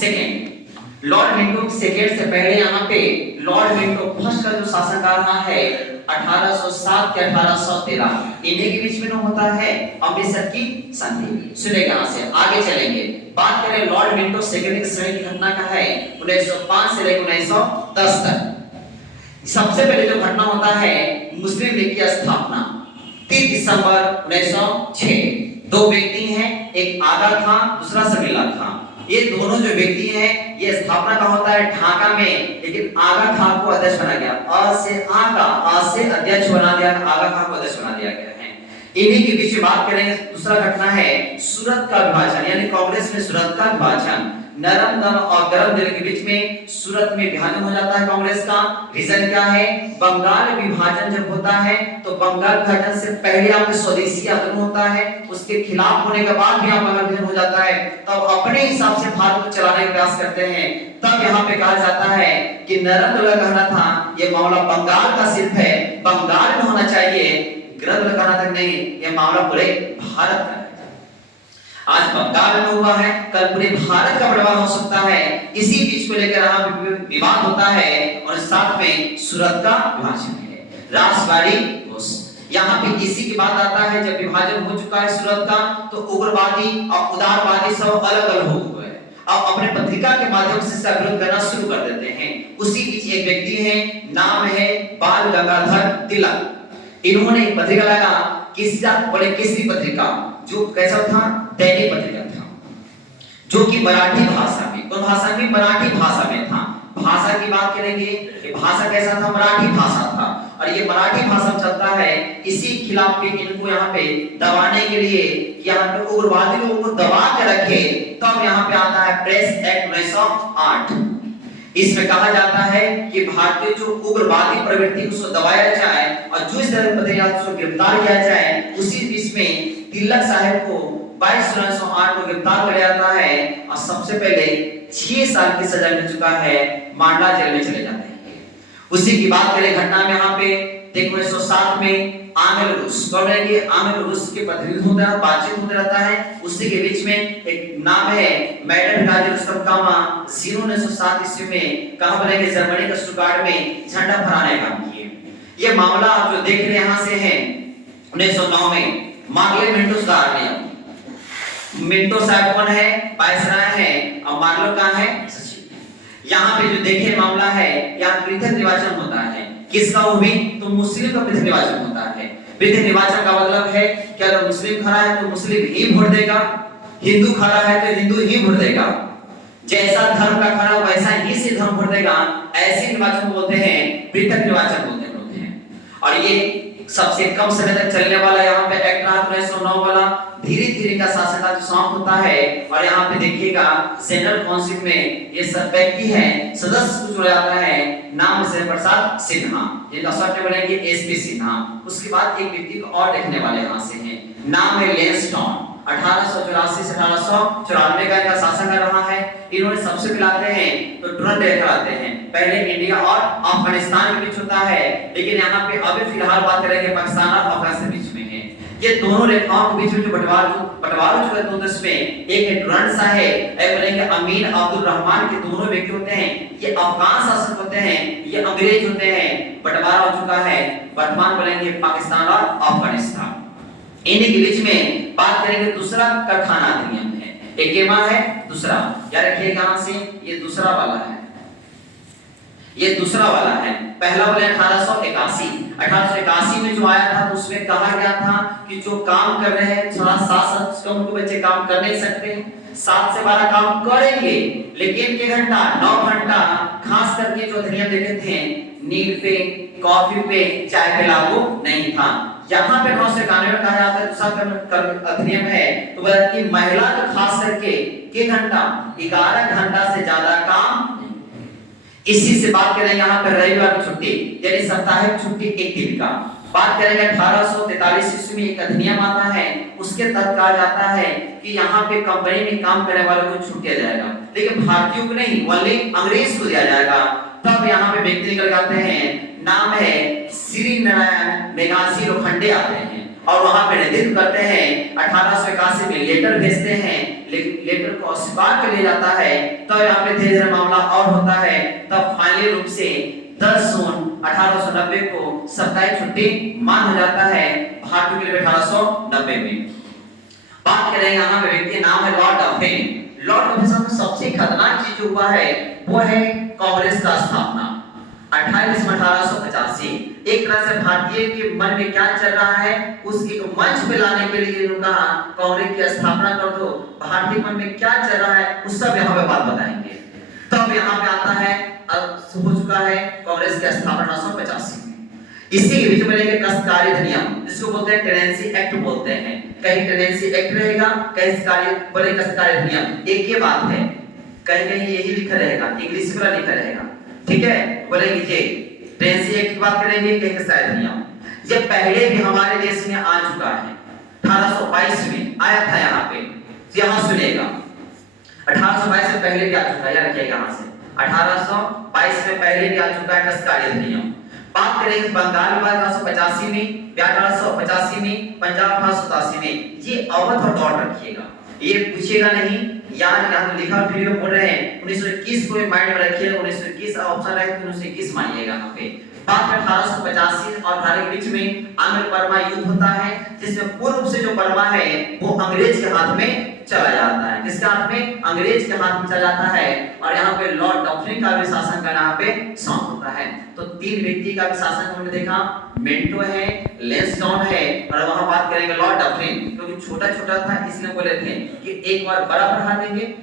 Second. Lord Minto second से पहले यहाँ पे लॉर्ड मिंटो फर्स्ट का जो शासनकाल रहा है 1807 के 1813, इन्हीं के बीच में होता है अमृतसर की संधि। सुने यहाँ से आगे चलेंगे, बात करें लॉर्ड मिंटो सेकेंड की श्रेणी की घटना का है 1905 से लेकर 1910 तक। सबसे पहले जो घटना होता है मुस्लिम लीग की स्थापना 3 दिसंबर 1906। दो व्यक्ति हैं, एक आगा खां दूसरा समीला खां। ये दोनों जो व्यक्ति हैं, ये स्थापना का होता है ढाका में, लेकिन आगा खां को अध्यक्ष बना गया। आ से अध्यक्ष बना दिया, आगा खां को अध्यक्ष बना दिया गया है। इन्हीं के बीच में बात करेंगे, दूसरा घटना है सूरत का विभाजन, यानी कांग्रेस में सूरत का विभाजन। नरम दल और गरम दिल के बीच में सूरत में विभाजन हो जाता है कांग्रेस का। रीजन क्या है? बंगाल विभाजन जब होता है तो बंगाल विभाजन से पहले आपके स्वदेशी आंदोलन होता है, उसके खिलाफ होने के बाद भी बंगाल विभाजन हो जाता है, तब अपने हिसाब से भारत को चलाने का प्रयास करते हैं। तब यहाँ पे कहा जाता है कि नरम दल का कहना था ये मामला बंगाल का सिर्फ है, बंगाल में होना चाहिए, गरम दल का कहना था नहीं, ये मामला पूरे भारत का। आज बंगाल में हुआ है, कल पूरे भारत का बंटवारा हो सकता है। इसी बीच को लेकर यहाँ विवाद होता है और साथ में सूरत का विभाजन है। राष्ट्रवादी घोष यहाँ पे इसी की बात आता है, जब विभाजन हो चुका है सूरत का तो उग्रवादी और उदारवादी सब अलग अलग हो गए, अब अपने पत्रिका के माध्यम से इसका विरोध करना शुरू कर देते हैं। उसी बीच एक व्यक्ति है, नाम है बाल गंगाधर तिलक। इन्होंने एक पत्रिका लगा बड़े केसरी पत्रिका, जो कैसा था? दैनिक पत्रिका था, जो कि मराठी भाषा में, कौन भाषा में? मराठी भाषा में था। भाषा की बात करेंगे, ये भाषा कैसा था? मराठी भाषा था, और ये मराठी भाषा में चलता है। इसी खिलाफ के इनको यहाँ पे दबाने के लिए, यहाँ पे उग्रवादी लोगों को दबा के रखे, तब यहाँ पे आता है प्रेस एक्ट 1908। इसमें कहा जाता है कि भारतीय जो उग्रवादी प्रवृत्ति उसको दबाया जाए और जो इस तरह पत्रिका को गिरफ्तार किया जाए। उसी बीच में तिलक साहब को 22 जुलाई 1908 को गिरफ्तार किया जाता है और सबसे पहले 6 साल की सजा मिल चुका है, मांडला जेल में चले जाते हैं। उसी की बात करें घटना में, यहाँ पे देखो 1907 में आंग्ल रूस, कौन रहेंगे? आंग्ल रूस के प्रतिनिधि होता है, बातचीत होता रहता है। उसी के बीच में एक नाम है मैडम गाजी रुस्तम कामा, जिन्होंने 1907 ईस्वी में कहां बनेंगे? जर्मनी के स्टुटगार्ट में झंडा फहराने का काम किए। ये मामला आप जो देख रहे हैं यहाँ से है 1909 में मार्गले मिंटो सुधार नियम। मिंटो साहब कौन है? वायसराय है, और मार्गलो कहां है? सचिव। यहाँ पे जो देखे मामला है, यहाँ पृथक निर्वाचन होता है। किसका? वो भी तो मुस्लिम का पृथक निर्वाचन होता है। पृथक निर्वाचन का मतलब है कि अगर मुस्लिम खड़ा है तो मुस्लिम ही वोट देगा, हिंदू खड़ा है तो हिंदू ही वोट देगा, जैसा धर्म का खड़ा वैसा ही से धर्म वोट देगा। ऐसे निर्वाचन बोलते हैं पृथक निर्वाचन बोलते हैं। और ये सबसे कम समय तक चलने वाला यहाँ पे एक्ट रहा 1909 वाला। धीरे धीरे का शासनकाल समाप्त होता है, और यहाँ पे देखिएगा सेंट्रल काउंसिल में ये सब व्यक्ति है, सदस्य कुछ हो जाता है, नाम से प्रसाद सिन्हा, जिनका शॉर्ट बनेंगे एसपी सिन्हा। उसके बाद एक व्यक्ति को और देखने वाले यहाँ से हैं, नाम है लेंसटॉन। 1884 से 1894 का इनका शासनकाल रहा है। इन्होंने सबसे मिलाते हैं तो डुरंड लेकर आते हैं। पहले इंडिया और अफगानिस्तान के बीच होता है, लेकिन यहाँ पे अभी फिलहाल बात करेंगे पाकिस्तान और अफगानिस्तान के बीच में है। ये दोनों रेखाओं के बीच में जो बंटवारा हो चुका है 2 देश में, एक है डुरंड साहेब, एक बनेंगे अमीन अब्दुल रहमान के दोनों व्यक्ति होते हैं। ये अफगान शासक होते हैं, ये अंग्रेज होते हैं। बंटवारा हो चुका है, वर्तमान बनेंगे पाकिस्तान और अफगानिस्तान। इन्हीं के बीच में बात करेंगे दूसरा कारखाना अधिनियम है। एक केमा है, दूसरा याद रखिएगा कहां से? ये दूसरा वाला है, ये दूसरा वाला है। पहला वाला 1881 में जो आया था उसमें कहा गया था कि जो काम कर रहे हैं थोड़ा 7 कम के बच्चे काम कर नहीं सकते, 7 से 12 काम करेंगे, लेकिन 1 घंटा 9 घंटा खास करके जो अधिनियम देखे थे नील पे, कॉफी पे, चाय पे लागू नहीं था। यहाँ पे 991 में कहा जाता है दूसरा अधिनियम है तो वह कि महिला को खास करके 1 घंटा 11 घंटा से ज्यादा काम। इसी से बात करें यहाँ पर रविवार की छुट्टी यानी साप्ताहिक छुट्टी 1 दिन का। बात करेंगे 1843 ईस्वी में एक अधिनियम आता है, उसके तहत कहा जाता है कि यहाँ पे कंपनी में काम करने वालों को छूट दिया जाएगा, लेकिन भारतीयों को नहीं, ओनली अंग्रेज को दिया जाएगा। तब यहाँ पे व्यक्ति निकल जाते हैं, नाम है श्री नारायण मेघासी लोखंडे आते हैं और वहां पे नेतृत्व करते हैं। 1881 में लेटर भेजते हैं, लेटर को अस्वीकार कर लिया जाता है, तो यहाँ पे धीरे धीरे मामला और होता है। तब फाइनली रूप से 10 जून 1890 को साप्ताहिक छुट्टी मान हो जाता है भारत के लिए 1890 में। बात करेंगे यहाँ पे व्यक्ति नाम है लॉर्ड डफरिन। लॉर्ड डफरिन का सबसे खतरनाक चीज जो हुआ है वो है कांग्रेस का स्थापना 28 दिसंबर 1885। एक तरह से भारतीय के मन में क्या चल रहा है उस एक मंच पे लाने के लिए इन्होंने कहा कांग्रेस की स्थापना कर दो। भारतीय मन में क्या चल रहा है उस सब यहाँ पे बात बताएंगे। तब यहाँ पे आता है, अब हो चुका है कांग्रेस की स्थापना 1985 में। इसी के बीच में लेके कष्टकारी अधिनियम जिसको बोलते हैं टेनेंसी एक्ट बोलते हैं। कहीं टेनेंसी एक्ट रहेगा, कहीं बोले कष्टकारी अधिनियम, एक ही बात है। कहीं कहीं यही लिखा रहेगा, इंग्लिश में लिखा रहेगा, ठीक है। बोलेंगे ये टेनेंसी एक्ट की बात करेंगे, कहीं कष्टकारी अधिनियम। ये पहले भी हमारे देश में आ चुका है, 1822 में आया था यहाँ पे। यहाँ सुनेगा 1822 से पहले भी आ चुका है, याद रखिएगा यहाँ से 1822 में पहले भी आ चुका है कष्टकारी अधिनियम। बात करेंगे बंगाल विवाद 1885 में, 1885 में, पंजाब 1887 में। ये अवध और डॉट रखिएगा, ये पूछेगा नहीं, यार यहाँ तो लिखा फिर भी बोल रहे हैं 1921 को माइंड में रखिएगा। 1921 ऑप्शन रहे तो 1921 मानिएगा यहाँ पे। बात में 1885 और भारत के बीच में आंग्ल बर्मा युद्ध होता है, जिसमें पूर्व से जो बर्मा है वो अंग्रेज के हाथ में चला जाता है। किसके हाथ में? अंग्रेज के हाथ में चला जाता है। और यहाँ पे लॉर्ड डफरिन का भी शासन का यहाँ पे समाप्त होता है। तो तीन व्यक्ति का भी शासन हमने देखा, मिंटो है, लैंसडाउन है, और वहां बात करेंगे लॉर्ड डफरिन, क्योंकि छोटा छोटा था इसलिए बोले थे कि एक बार बड़ा बढ़ा देंगे।